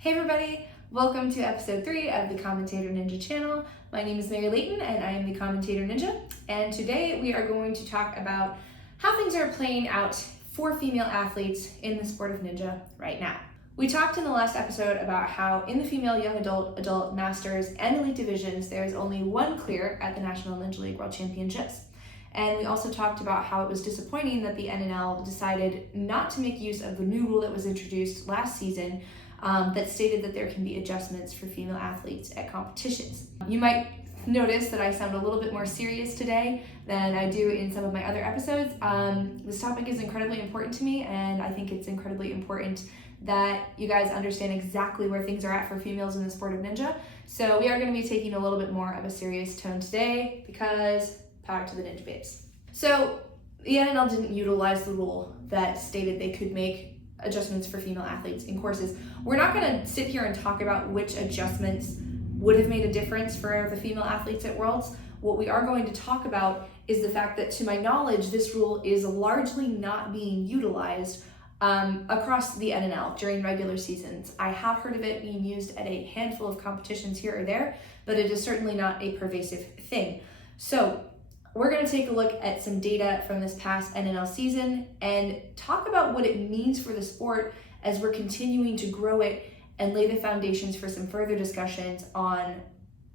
Hey everybody, welcome to episode 3 of the Commentator Ninja channel. My name is Mary Layton and I am the Commentator Ninja, and today we are going to talk about how things are playing out for female athletes in the sport of ninja right now. We talked in the last episode about how in the female young adult, adult, masters, and elite divisions there is only one clear at the National Ninja League World Championships. And we also talked about how it was disappointing that the NNL decided not to make use of the new rule that was introduced last season that stated that there can be adjustments for female athletes at competitions. You might notice that I sound a little bit more serious today than I do in some of my other episodes. This topic is incredibly important to me, and I think it's incredibly important that you guys understand exactly where things are at for females in the sport of ninja. So we are going to be taking a little bit more of a serious tone today because power to the Ninja Babes. So the NNL didn't utilize the rule that stated they could make adjustments for female athletes in courses. We're not going to sit here and talk about which adjustments would have made a difference for the female athletes at Worlds. What we are going to talk about is the fact that, to my knowledge, this rule is largely not being utilized across the NNL during regular seasons. I have heard of it being used at a handful of competitions here or there, but it is certainly not a pervasive thing. So we're going to take a look at some data from this past NNL season and talk about what it means for the sport as we're continuing to grow it and lay the foundations for some further discussions on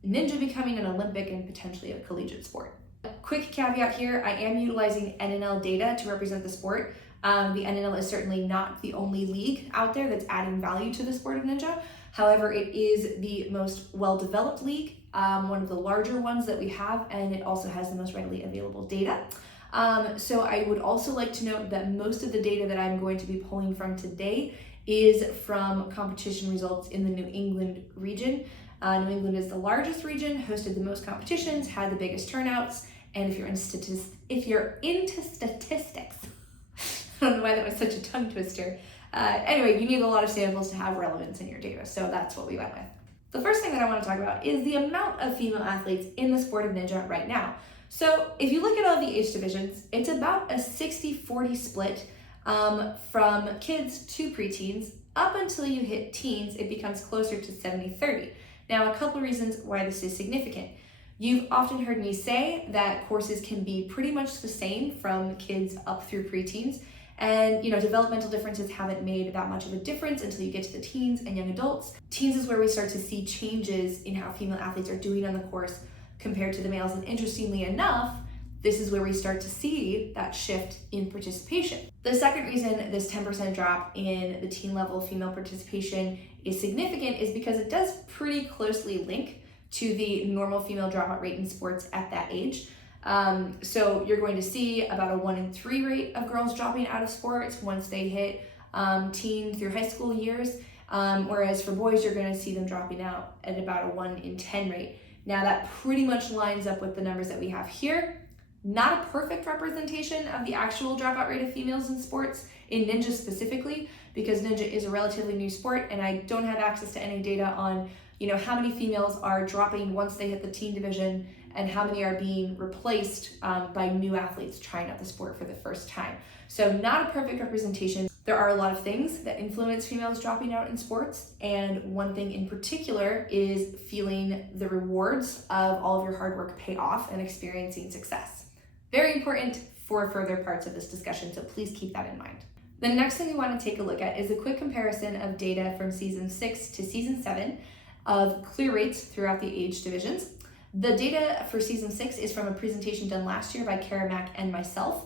ninja becoming an Olympic and potentially a collegiate sport. Quick caveat here, I am utilizing NNL data to represent the sport. The NNL is certainly not the only league out there that's adding value to the sport of ninja. However, it is the most well-developed league, one of the larger ones that we have, and it also has the most readily available data. So I would also like to note that most of the data that I'm going to be pulling from today is from competition results in the New England region. New England is the largest region, hosted the most competitions, had the biggest turnouts, and if you're into statistics, I don't know why that was such a tongue twister. Anyway, you need a lot of samples to have relevance in your data, so that's what we went with. The first thing that I want to talk about is the amount of female athletes in the sport of ninja right now. So if you look at all the age divisions, it's about a 60-40 split from kids to preteens. Up until you hit teens, it becomes closer to 70-30. Now, a couple reasons why this is significant. You've often heard me say that courses can be pretty much the same from kids up through preteens. And, developmental differences haven't made that much of a difference until you get to the teens and young adults. Teens is where we start to see changes in how female athletes are doing on the course compared to the males. And interestingly enough, this is where we start to see that shift in participation. The second reason this 10% drop in the teen level female participation is significant is because it does pretty closely link to the normal female dropout rate in sports at that age. So you're going to see about a 1 in 3 rate of girls dropping out of sports once they hit teen through high school years, whereas for boys you're going to see them dropping out at about a 1 in 10 rate. Now that pretty much lines up with the numbers that we have here. Not a perfect representation of the actual dropout rate of females in sports, in ninja specifically, because ninja is a relatively new sport and I don't have access to any data on how many females are dropping once they hit the teen division and how many are being replaced by new athletes trying out the sport for the first time. So not a perfect representation. There are a lot of things that influence females dropping out in sports, and one thing in particular is feeling the rewards of all of your hard work pay off and experiencing success. Very important for further parts of this discussion, so please keep that in mind. The next thing we want to take a look at is a quick comparison of data from season 6 to season 7 of clear rates throughout the age divisions. The data for season 6 is from a presentation done last year by Kara Mack and myself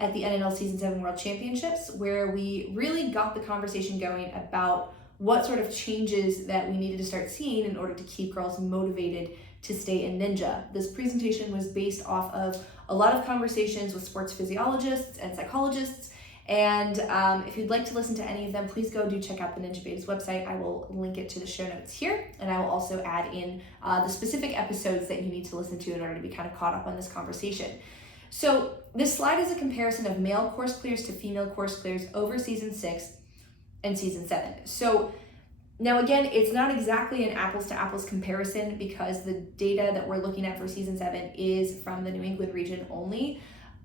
at the NNL Season 7 World Championships, where we really got the conversation going about what sort of changes that we needed to start seeing in order to keep girls motivated to stay in ninja. This presentation was based off of a lot of conversations with sports physiologists and psychologists, and if you'd like to listen to any of them, please go do check out the Ninjababe's website. I will link it to the show notes here, and I will also add in the specific episodes that you need to listen to in order to be kind of caught up on this conversation. So this slide is a comparison of male course clears to female course clears over season 6 and season 7. So now again, it's not exactly an apples to apples comparison because the data that we're looking at for season 7 is from the New England region only.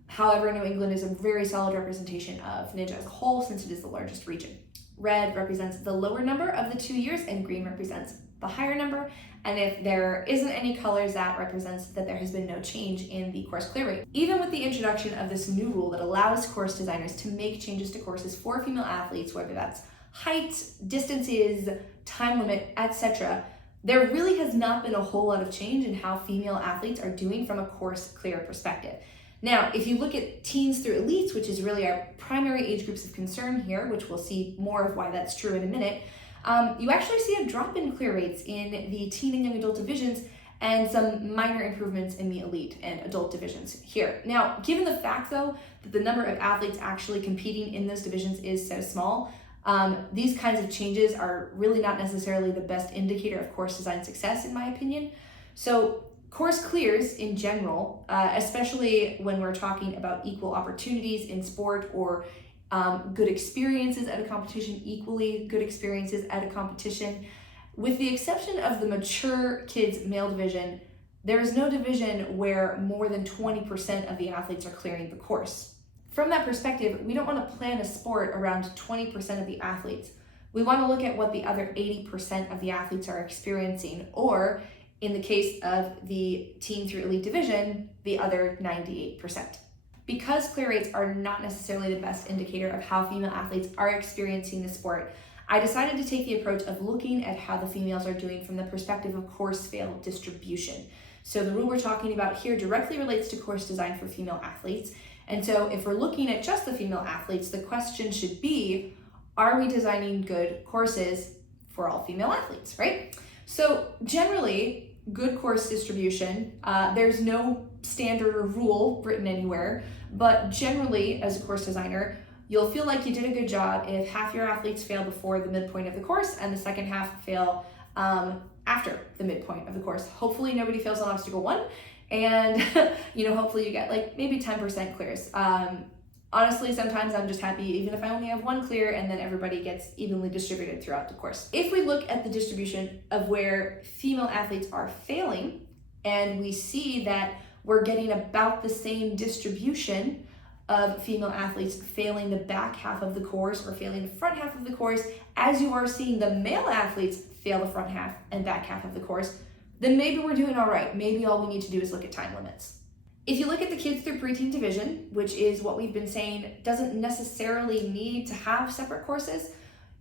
However, New England is a very solid representation of ninja as a whole since it is the largest region. Red represents the lower number of the 2 years and green represents the higher number. And if there isn't any colors, that represents that there has been no change in the course clear rate. Even with the introduction of this new rule that allows course designers to make changes to courses for female athletes, whether that's height, distances, time limit, etc., there really has not been a whole lot of change in how female athletes are doing from a course clear perspective. Now, if you look at teens through elites, which is really our primary age groups of concern here, which we'll see more of why that's true in a minute, you actually see a drop in clear rates in the teen and young adult divisions and some minor improvements in the elite and adult divisions here. Now, given the fact though that the number of athletes actually competing in those divisions is so small, these kinds of changes are really not necessarily the best indicator of course design success, in my opinion. So course clears in general, especially when we're talking about equal opportunities in sport or good experiences at a competition, equally good experiences at a competition. With the exception of the mature kids male division, there is no division where more than 20% of the athletes are clearing the course. From that perspective, we don't want to plan a sport around 20% of the athletes. We want to look at what the other 80% of the athletes are experiencing, or in the case of the teen through elite division, the other 98%. Because clear rates are not necessarily the best indicator of how female athletes are experiencing the sport, I decided to take the approach of looking at how the females are doing from the perspective of course fail distribution. So the rule we're talking about here directly relates to course design for female athletes. And so if we're looking at just the female athletes, the question should be, are we designing good courses for all female athletes, right? So generally, good course distribution, there's no standard or rule written anywhere, but generally as a course designer, you'll feel like you did a good job if half your athletes fail before the midpoint of the course and the second half fail after the midpoint of the course. Hopefully nobody fails on obstacle 1, and hopefully you get like maybe 10% clears. Honestly, sometimes I'm just happy even if I only have 1 clear and then everybody gets evenly distributed throughout the course. If we look at the distribution of where female athletes are failing, and we see that we're getting about the same distribution of female athletes failing the back half of the course or failing the front half of the course, as you are seeing the male athletes fail the front half and back half of the course, then maybe we're doing all right. Maybe all we need to do is look at time limits. If you look at the kids through preteen division, which is what we've been saying doesn't necessarily need to have separate courses,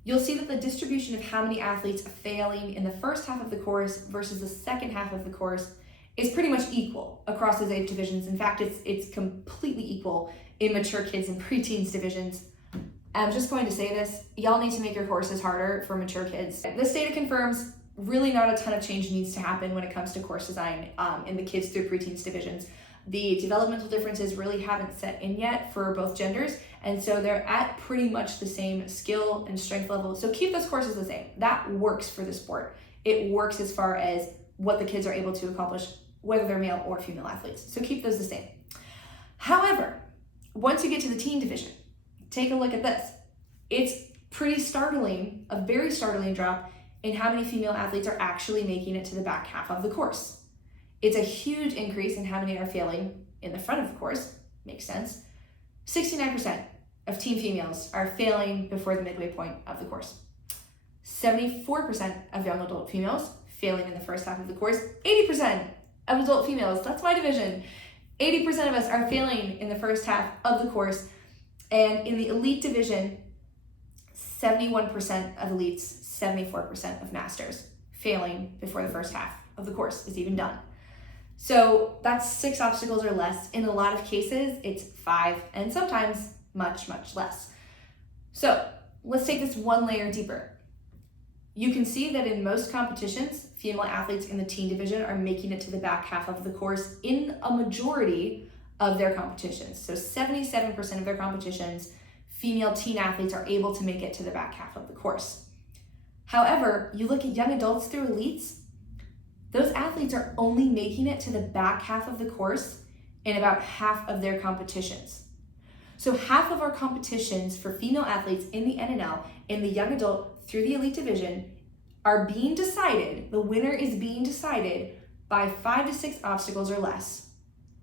you'll see that the distribution of how many athletes are failing in the first half of the course versus the second half of the course is pretty much equal across those 8 divisions. In fact, it's completely equal in mature kids and preteens divisions. I'm just going to say this, y'all need to make your courses harder for mature kids. This data confirms really not a ton of change needs to happen when it comes to course design in the kids through preteens divisions. The developmental differences really haven't set in yet for both genders, and so they're at pretty much the same skill and strength level. So keep those courses the same. That works for the sport. It works as far as what the kids are able to accomplish, whether they're male or female athletes. So keep those the same. However, once you get to the teen division, take a look at this. It's pretty startling, a very startling drop in how many female athletes are actually making it to the back half of the course. It's a huge increase in how many are failing in the front of the course. Makes sense. 69% of teen females are failing before the midway point of the course. 74% of young adult females failing in the first half of the course. 80% of adult females, that's my division. 80% of us are failing in the first half of the course. And in the elite division, 71% of elites, 74% of masters failing before the first half of the course is even done. So that's 6 obstacles or less. In a lot of cases, it's 5, and sometimes much, much less. So let's take this one layer deeper. You can see that in most competitions, female athletes in the teen division are making it to the back half of the course in a majority of their competitions. So 77% of their competitions, female teen athletes are able to make it to the back half of the course. However, you look at young adults through elites, those athletes are only making it to the back half of the course in about half of their competitions. So half of our competitions for female athletes in the NNL, in the young adult through the elite division, are being decided, the winner is being decided by 5 to 6 obstacles or less.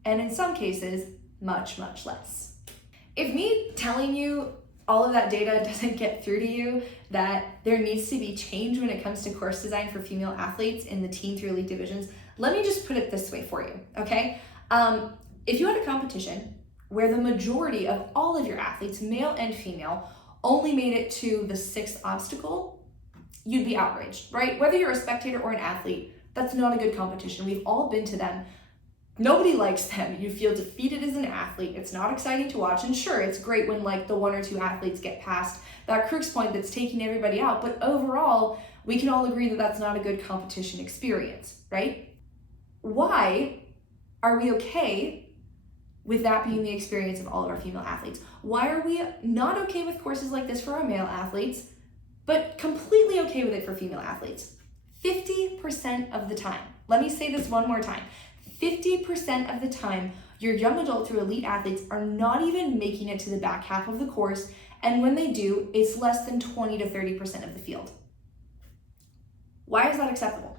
And in some cases, much, much less. If me telling you all of that data doesn't get through to you that there needs to be change when it comes to course design for female athletes in the teen through elite divisions, let me just put it this way for you, okay? If you had a competition where the majority of all of your athletes, male and female, only made it to the 6th obstacle, you'd be outraged, right? Whether you're a spectator or an athlete, that's not a good competition. We've all been to them. Nobody likes them. You feel defeated as an athlete. It's not exciting to watch. And sure, it's great when like the 1 or 2 athletes get past that crux point that's taking everybody out. But overall, we can all agree that that's not a good competition experience, right? Why are we okay with that being the experience of all of our female athletes? Why are we not okay with courses like this for our male athletes, but completely okay with it for female athletes? 50% of the time, let me say this one more time, 50% of the time, your young adult through elite athletes are not even making it to the back half of the course, and when they do, it's less than 20 to 30% of the field. Why is that acceptable?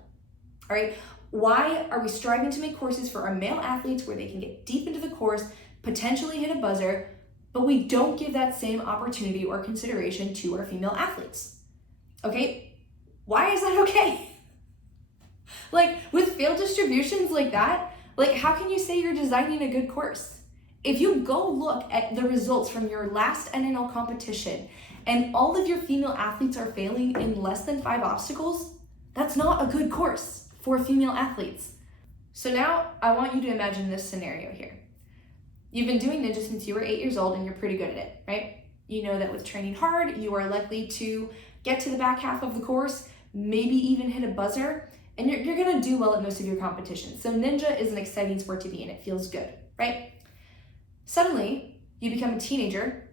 All right, why are we striving to make courses for our male athletes where they can get deep into the course, potentially hit a buzzer, but we don't give that same opportunity or consideration to our female athletes? Okay, why is that okay? Like, with field distributions like that, like, how can you say you're designing a good course? If you go look at the results from your last NNL competition and all of your female athletes are failing in less than 5 obstacles, that's not a good course for female athletes. So now I want you to imagine this scenario here. You've been doing ninja since you were 8 years old and you're pretty good at it, right? You know that with training hard, you are likely to get to the back half of the course, maybe even hit a buzzer, and you're gonna do well at most of your competitions. So ninja is an exciting sport to be in. It feels good, right? Suddenly, you become a teenager,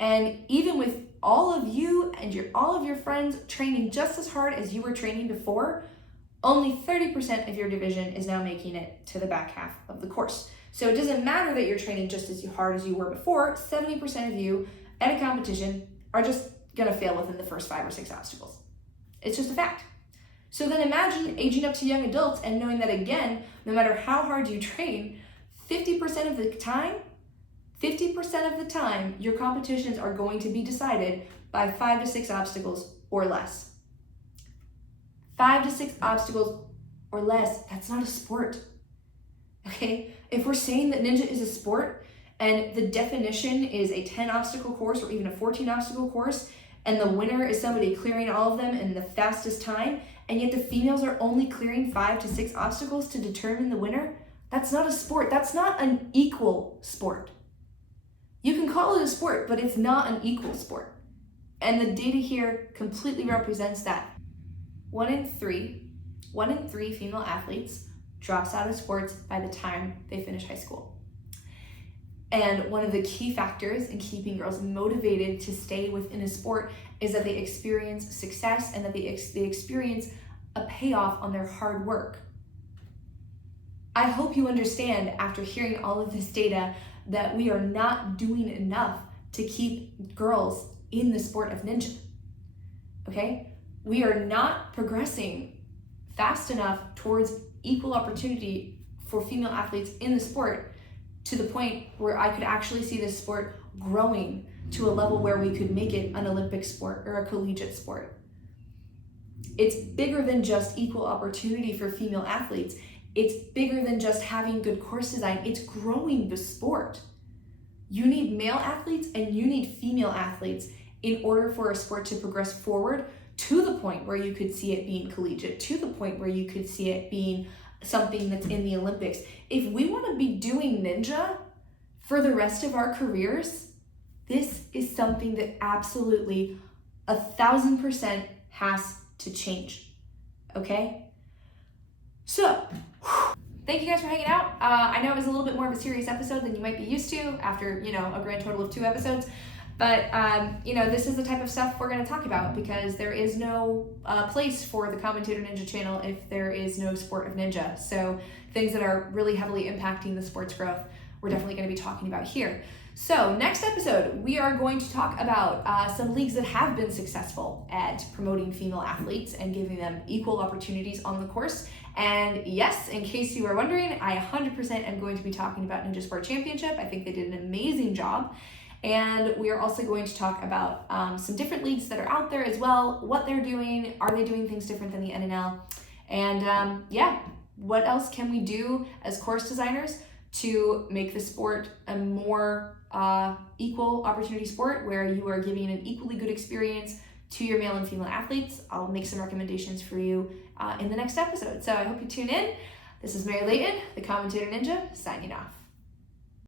and even with all of you and all of your friends training just as hard as you were training before, only 30% of your division is now making it to the back half of the course. So it doesn't matter that you're training just as hard as you were before, 70% of you at a competition are just gonna fail within the first 5 or 6 obstacles. It's just a fact. So then imagine aging up to young adults and knowing that again, no matter how hard you train, 50% of the time, your competitions are going to be decided by 5 to 6 obstacles or less. 5 to 6 obstacles or less, that's not a sport, okay? If we're saying that ninja is a sport and the definition is a 10 obstacle course or even a 14 obstacle course, and the winner is somebody clearing all of them in the fastest time, and yet the females are only clearing 5 to 6 obstacles to determine the winner, that's not a sport. That's not an equal sport. You can call it a sport, but it's not an equal sport. And the data here completely represents that. 1 in 3 female athletes drops out of sports by the time they finish high school. And one of the key factors in keeping girls motivated to stay within a sport is that they experience success and that they experience a payoff on their hard work. I hope you understand after hearing all of this data that we are not doing enough to keep girls in the sport of ninja, okay? We are not progressing fast enough towards equal opportunity for female athletes in the sport to the point where I could actually see this sport growing to a level where we could make it an Olympic sport or a collegiate sport. It's bigger than just equal opportunity for female athletes. It's bigger than just having good course design. It's growing the sport. You need male athletes and you need female athletes in order for a sport to progress forward to the point where you could see it being collegiate, to the point where you could see it being something that's in the Olympics. If we want to be doing ninja for the rest of our careers, this is something that absolutely 1,000% has to change, okay? So, thank you guys for hanging out. I know it was a little bit more of a serious episode than you might be used to after, a grand total of 2 episodes. But, this is the type of stuff we're going to talk about because there is no place for the Commentator Ninja channel if there is no sport of ninja. So things that are really heavily impacting the sport's growth, we're definitely going to be talking about here. So next episode, we are going to talk about some leagues that have been successful at promoting female athletes and giving them equal opportunities on the course. And yes, in case you are wondering, I 100% am going to be talking about Ninja Sport Championship. I think they did an amazing job. And we are also going to talk about some different leagues that are out there as well, what they're doing, are they doing things different than the NNL, and what else can we do as course designers to make the sport a more equal opportunity sport where you are giving an equally good experience to your male and female athletes. I'll make some recommendations for you in the next episode. So I hope you tune in. This is Mary Layton, the Commentator Ninja, signing off.